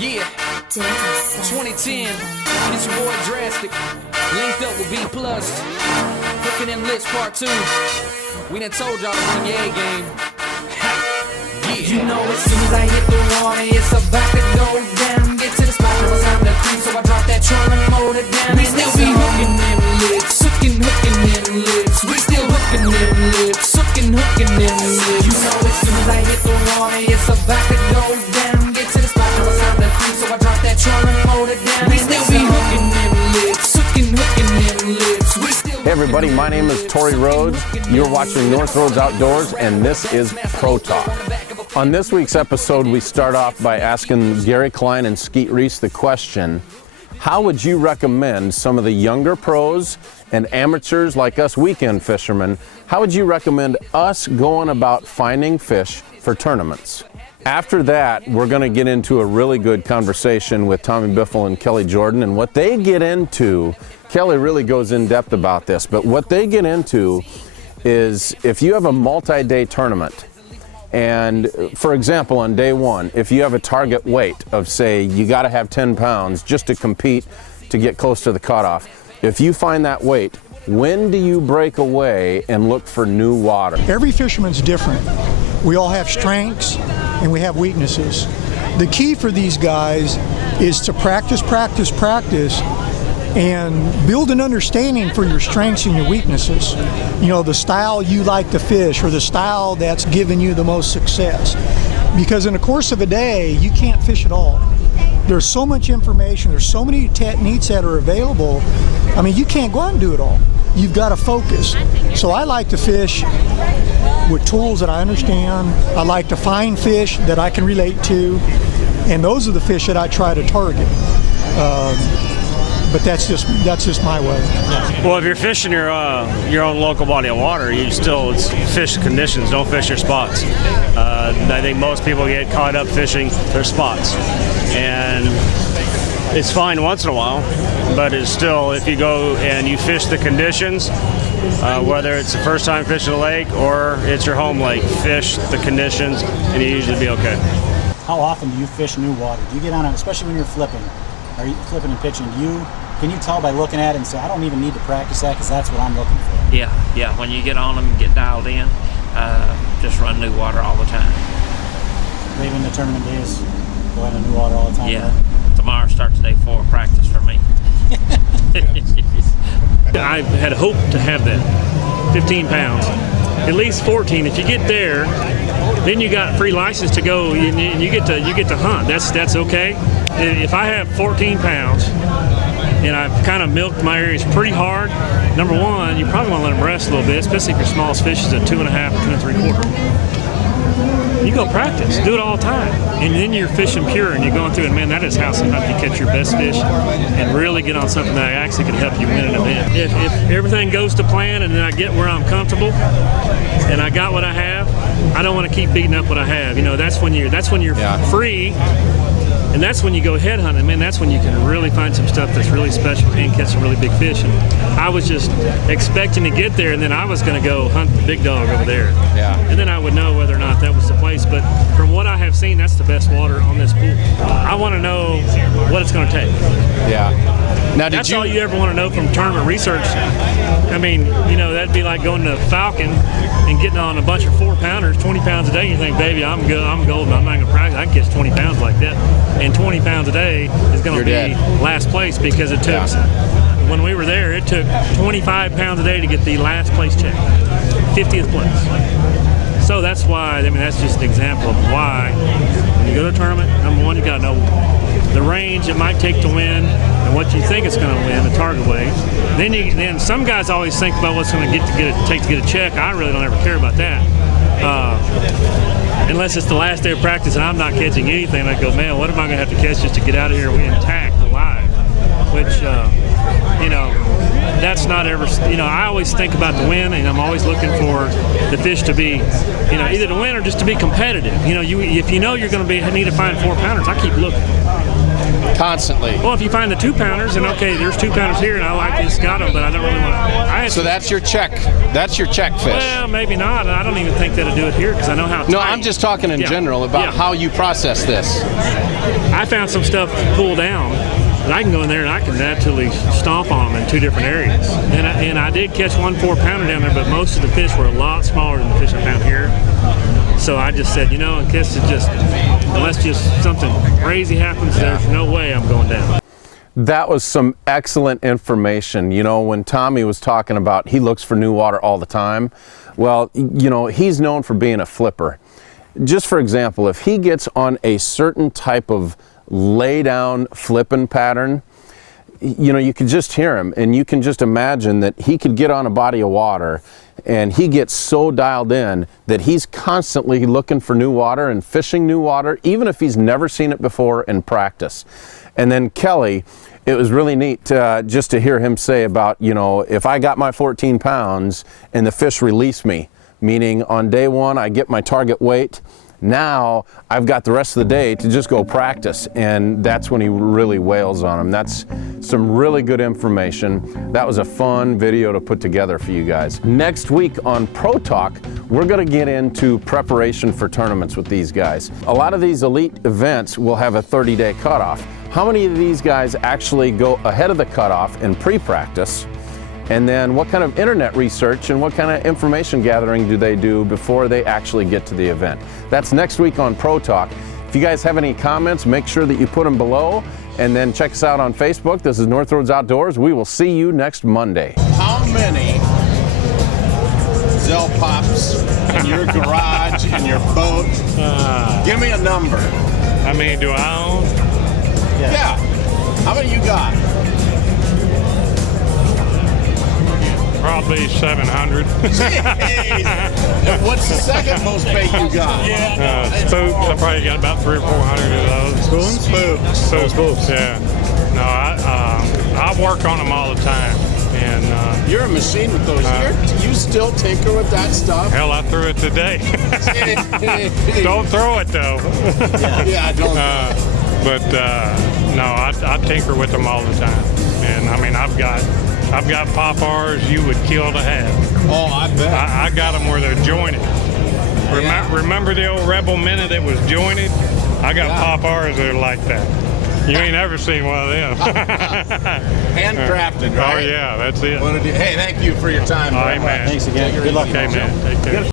Yeah, 2010, it's your boy Drastic, linked up with B+, Hooking Them Lips Part 2. We done told y'all to bring your A game. Yeah. You know as soon as I hit the water, it's about to go down. Get to the spot, it was time to creep, so I dropped that trolling motor down. We still be hooking them lips, hooking them lips. We still hooking them lips, hooking them lips. You know as soon as I hit the water, it's about to go down. Get to the spot, it was time to creep, so I dropped that trolling motor down. We still be hooking them lips, hooking them lips. We still. Hey everybody, my name is North Rhoades. You're watching North Rhoades Outdoors, and this is Pro Talk. On this week's episode, we start off by asking Gary Klein and Skeet Reese the question, how would you recommend some of the younger pros and amateurs like us weekend fishermen, how would you recommend us going about finding fish for tournaments? After that, we're going to get into a really good conversation with Tommy Biffle and Kelly Jordan, and what they get into, Kelly really goes in depth about this, but what they get into is if you have a multi-day tournament, and for example, on day one, if you have a target weight of, say, you got to have 10 pounds just to compete to get close to the cutoff, if you find that weight, when do you break away and look for new water? Every fisherman's different. We all have strengths and we have weaknesses. The key for these guys is to practice, and build an understanding for your strengths and your weaknesses. You know, the style you like to fish or the style that's given you the most success. Because in the course of a day, you can't fish at all. There's so much information, there's so many techniques that are available. I mean, you can't go out and do it all. You've got to focus. So I like to fish with tools that I understand. I like to find fish that I can relate to. And those are the fish that I try to target. But that's just my way. Well, if you're fishing your own local body of water, it's fish conditions, don't fish your spots. I think most people get caught up fishing their spots, and it's fine once in a while, but it's still, if you go and you fish the conditions, whether it's the first time fishing a lake or it's your home lake, fish the conditions and you usually be okay. How often do you fish new water? Do you get on it, especially when you're flipping? Are you flipping and pitching? Can you tell by looking at it and say, I don't even need to practice that because that's what I'm looking for? Yeah. When you get on them and get dialed in, just run new water all the time. Leaving the tournament days, going to new water all the time? Yeah. Right? Tomorrow starts day 4 of practice for me. I had hoped to have that 15 pounds, at least 14. If you get there, then you got free license to go and you get to hunt. That's okay. If I have 14 pounds and I've kind of milked my areas pretty hard, number one, you probably want to let them rest a little bit, especially if your smallest fish is a 2.5 or 2 3/4. You go practice, do it all the time, and then you're fishing pure and you're going through it. Man, that is how sometimes you catch your best fish and really get on something that actually can help you win an event. If everything goes to plan and then I get where I'm comfortable and I got what I have, I don't want to keep beating up what I have. You know, that's when you're free. And that's when you go head hunting, man, that's when you can really find some stuff that's really special and catch some really big fish. And I was just expecting to get there, and then I was going to go hunt the big dog over there. Yeah. And then I would know whether or not that was the place. But from what I have seen, that's the best water on this pool. I want to know what it's going to take. Yeah. Now, that's all you ever want to know from tournament research. I mean, you know, that'd be like going to Falcon and getting on a bunch of 4-pounders, 20 pounds a day. You think, baby, I'm good, I'm golden, I'm not going to practice. I can catch 20 pounds like that. And 20 pounds a day is going to be dead. Last place because it took, when we were there, it took 25 pounds a day to get the last place check, 50th place. So that's why, I mean, that's just an example of why when you go to a tournament, number one, you got to know the range it might take to win and what you think it's going to win, the target weight. Then some guys always think about what's going to take to get a check. I really don't ever care about that. Unless it's the last day of practice and I'm not catching anything, I go, man, what am I going to have to catch just to get out of here intact, alive? Which, you know, that's not ever, you know, I always think about the win, and I'm always looking for the fish to be, you know, either to win or just to be competitive. You know, if you know you're going to need to find 4-pounders, I keep looking. Constantly. Well, if you find the 2-pounders, and okay, there's 2-pounders here, and I like this Scotto, but I don't really want to. So that's your check. That's your check fish. Well, maybe not. I don't even think that'll do it here because I know how. No, I'm just talking in general about how you process this. I found some stuff to pull down. And I can go in there and I can absolutely stomp on them in 2 different areas. And I did catch 1 4-pounder down there, but most of the fish were a lot smaller than the fish I found here. So I just said, you know, in case it's just, unless just something crazy happens, there's no way I'm going down. That was some excellent information. You know, when Tommy was talking about he looks for new water all the time, well, you know, he's known for being a flipper. Just for example, if he gets on a certain type of lay down flipping pattern, you know, you could just hear him, and you can just imagine that he could get on a body of water and he gets so dialed in that he's constantly looking for new water and fishing new water, even if he's never seen it before in practice. And then Kelly, it was really neat just to hear him say about, you know, if I got my 14 pounds and the fish release me, meaning on day 1 I get my target weight, now I've got the rest of the day to just go practice, and that's when he really wails on them. That's some really good information. That was a fun video to put together for you guys. Next week on Pro Talk, we're going to get into preparation for tournaments with these guys. A lot of these elite events will have a 30-day cutoff. How many of these guys actually go ahead of the cutoff and pre-practice? And then what kind of internet research and what kind of information gathering do they do before they actually get to the event? That's next week on Pro Talk. If you guys have any comments, make sure that you put them below, and then check us out on Facebook. This is North Rhoades Outdoors. We will see you next Monday. How many Zell Pops in your garage, in your boat? Give me a number. I mean, do I own? Yeah. How many you got? Probably 700. And what's the second most bait you got? Spooks. I probably got about 300 or 400 of those. Spooks. Spooks. Yeah. No, I work on them all the time, and you're a machine with those. You still tinker with that stuff? Hell, I threw it today. Don't throw it though. Yeah, don't. No, I tinker with them all the time, and I mean I've got pop-Rs you would kill to have. Oh, I bet. I got them where they're jointed. Remember the old Rebel Minute that was jointed? I got pop-Rs that are like that. You ain't ever seen one of them. Handcrafted, right? Oh yeah, that's it. Hey, thank you for your time. All right, man. Thanks again. Good luck. Okay, man. Take care.